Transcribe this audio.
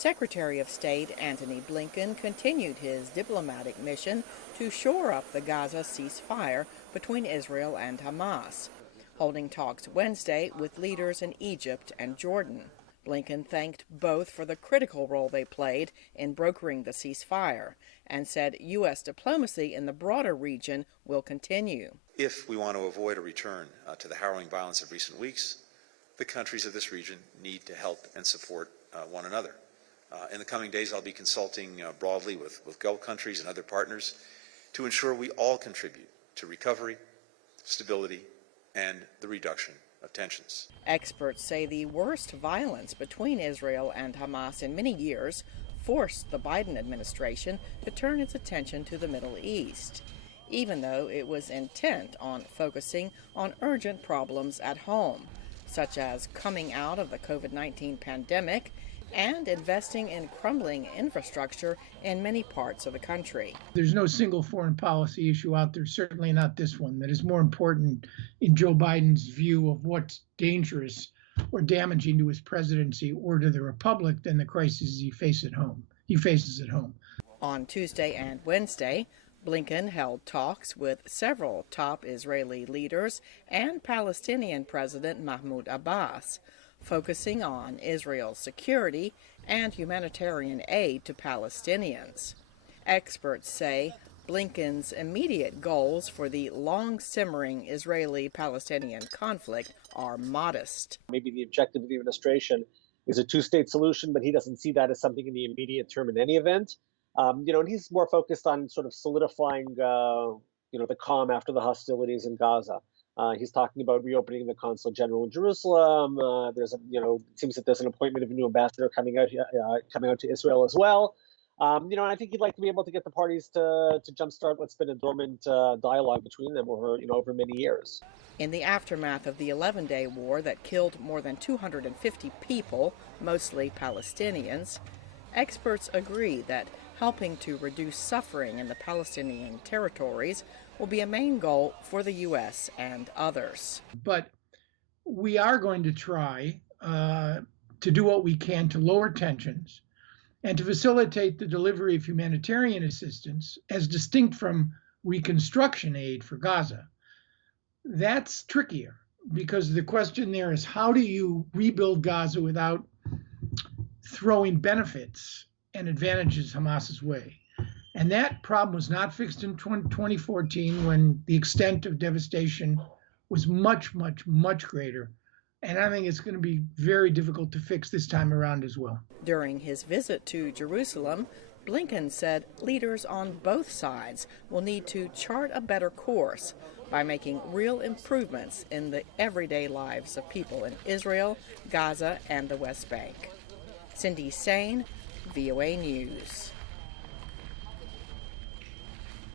Secretary of State Antony Blinken continued his diplomatic mission to shore up the Gaza ceasefire between Israel and Hamas, holding talks Wednesday with leaders in Egypt and Jordan. Blinken thanked both for the critical role they played in brokering the ceasefire and said U.S. diplomacy in the broader region will continue. If we want to avoid a return to the harrowing violence of recent weeks, the countries of this region need to help and support one another. In the coming days, I'll be consulting broadly with Gulf countries and other partners to ensure we all contribute to recovery, stability, and the reduction of tensions. Experts say the worst violence between Israel and Hamas in many years forced the Biden administration to turn its attention to the Middle East, even though it was intent on focusing on urgent problems at home, such as coming out of the COVID-19 pandemic and investing in crumbling infrastructure in many parts of the country. There's no single foreign policy issue out there, certainly not this one, that is more important in Joe Biden's view of what's dangerous or damaging to his presidency or to the republic than the crises he faces at home. On Tuesday and Wednesday, Blinken held talks with several top Israeli leaders and Palestinian President Mahmoud Abbas, focusing on Israel's security and humanitarian aid to Palestinians. Experts say Blinken's immediate goals for the long-simmering Israeli-Palestinian conflict are modest. Maybe the objective of the administration is a two-state solution, but he doesn't see that as something in the immediate term in any event. And he's more focused on sort of solidifying, the calm after the hostilities in Gaza. He's talking about reopening the consul general in Jerusalem. It seems that there's an appointment of a new ambassador coming out to Israel as well. And I think he'd like to be able to get the parties to jumpstart what's been a dormant dialogue between them over many years. In the aftermath of the 11-day war that killed more than 250 people, mostly Palestinians, experts agree that helping to reduce suffering in the Palestinian territories will be a main goal for the U.S. and others. But we are going to try to do what we can to lower tensions and to facilitate the delivery of humanitarian assistance as distinct from reconstruction aid for Gaza. That's trickier because the question there is, how do you rebuild Gaza without throwing benefits and advantages Hamas's way? And that problem was not fixed in 2014 when the extent of devastation was much, much, much greater. And I think it's going to be very difficult to fix this time around as well. During his visit to Jerusalem, Blinken said leaders on both sides will need to chart a better course by making real improvements in the everyday lives of people in Israel, Gaza, and the West Bank. Saine, VOA News.